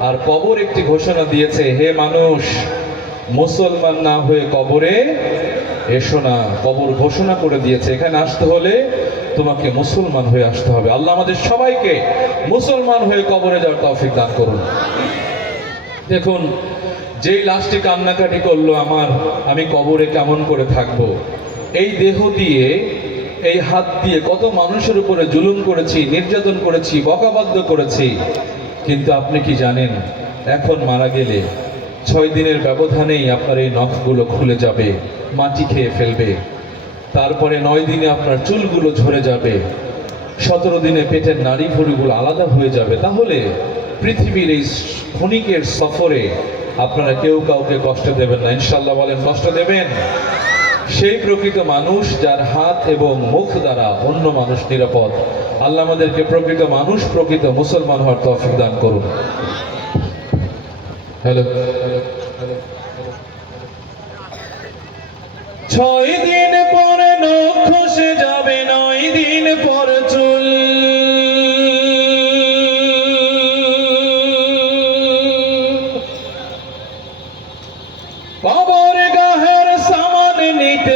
আর কবর একটি ঘোষণা দিয়েছে, হে মানুষ, মুসলমান না হয়ে কবরে এসো না। কবর ঘোষণা করে দিয়েছে, এখানে আসতে হলে তোমাকে মুসলমান হয়ে আসতে হবে। আল্লাহ আমাদের সবাইকে মুসলমান হয়ে কবরে যাওয়ার তৌফিক দান করুন। দেখুন, যেই লাশটি কান্নাকাটি করল আমার, আমি কবরে কেমন করে থাকব? এই দেহ দিয়ে, এই হাত দিয়ে কত মানুষের উপরে জুলুম করেছি, নির্যাতন করেছি বকাবাদ্য করেছি। কিন্তু আপনি কি জানেন, এখন মারা গেলে ছয় দিনের ব্যবধানেই আপনার এই নখগুলো খুলে যাবে, মাটি খেয়ে ফেলবে। তারপরে নয় দিনে আপনার চুলগুলো ঝরে যাবে। সতেরো দিনে পেটের নাড়ি ভুড়িগুলো আলাদা হয়ে যাবে। তাহলে পৃথিবীর এই ক্ষণিকের সফরে আপনারা কেউ কাউকে কষ্ট দেবেন না। ইনশাল্লাহ বলেন, কষ্ট দেবেন? সেই প্রকৃত মানুষ যার হাত এবং মুখ দ্বারা অন্য মানুষ নিরাপদ। আল্লাহ আমাদেরকে প্রকৃত মানুষ, প্রকৃত মুসলমান হওয়ার তৌফিক দান করুন। হ্যালো। ছয় দিন পরে নখ যাবে, নয় দিন পর চুল। বাবার গাহের সামান নিতে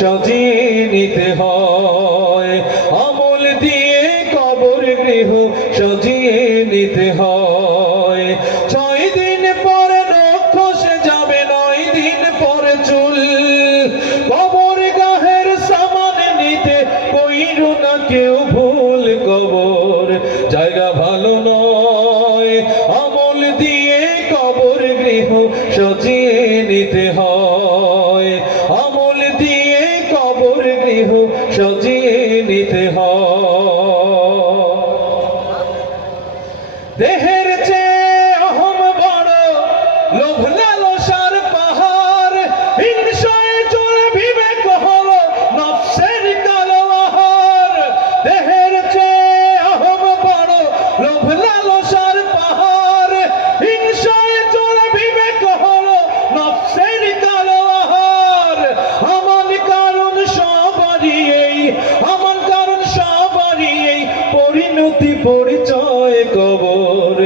সাজিয়ে নিতে হয়। আমল দিয়ে কবর গৃহ সাজিয়ে নিতে হয়। ছয় দিন পরে নখ যাবে, নয় দিন পরে চুল। কবর গাহের সামান নিতে কইর না কেউ ভুল কবর।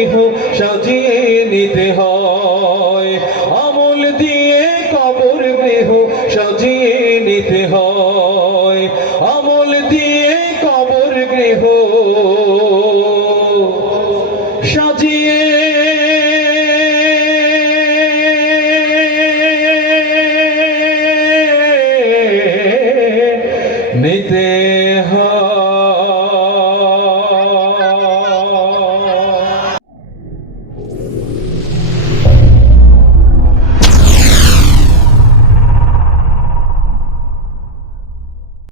কবর সাজিয়ে নিতে হয়। আমল দিয়ে কবর গৃহ সাজিয়ে নিতে হয়। আমল দিয়ে কবর গৃহ